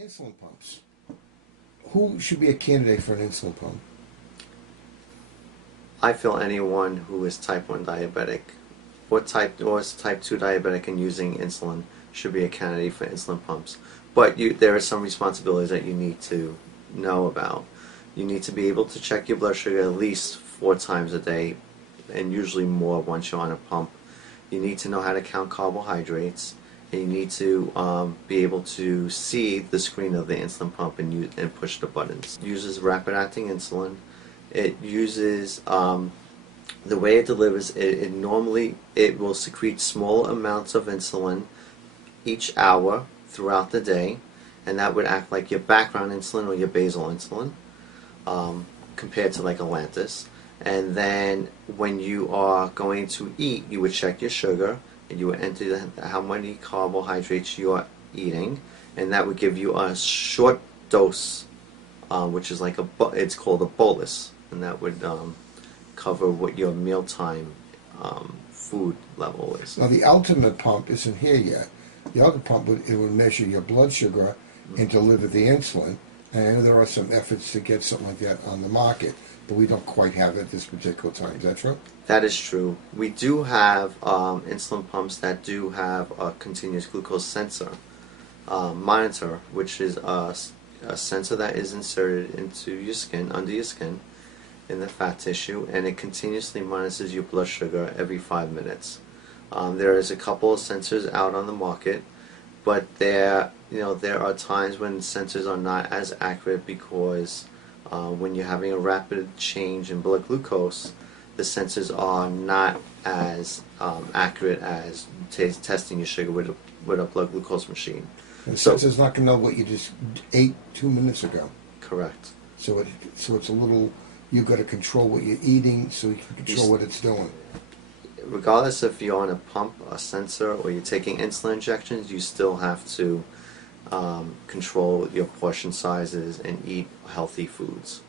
Insulin pumps. Who should be a candidate for an insulin pump? I feel anyone who is type 1 diabetic or is type 2 diabetic and using insulin should be a candidate for insulin pumps. But there are some responsibilities that you need to know about. You need to be able to check your blood sugar at least 4 times a day, and usually more once you're on a pump. You need to know how to count carbohydrates, and you need to be able to see the screen of the insulin pump and push the buttons. It uses rapid-acting insulin. It uses the way it delivers. Normally it will secrete small amounts of insulin each hour throughout the day, and that would act like your background insulin or your basal insulin, compared to like Atlantis. And then when you are going to eat, you would check your sugar and you would enter how many carbohydrates you are eating, and that would give you a short dose, which is like it's called a bolus, and that would cover what your mealtime food level is. Now the ultimate pump isn't here yet. The other pump would measure your blood sugar and deliver the insulin. And I know there are some efforts to get something like that on the market, but we don't quite have it at this particular time. Is that true? That is true. We do have insulin pumps that do have a continuous glucose sensor monitor, which is a sensor that is inserted into your skin, under your skin, in the fat tissue, and it continuously monitors your blood sugar every 5 minutes. There is a couple of sensors out on the market, but there are times when sensors are not as accurate because when you're having a rapid change in blood glucose, the sensors are not as accurate as testing your sugar with a blood glucose machine. And the sensor's not going to know what you just ate 2 minutes ago. Correct. So it's a little. You've got to control what you're eating so you can control what it's doing. Regardless if you're on a pump, a sensor, or you're taking insulin injections, you still have to control your portion sizes and eat healthy foods.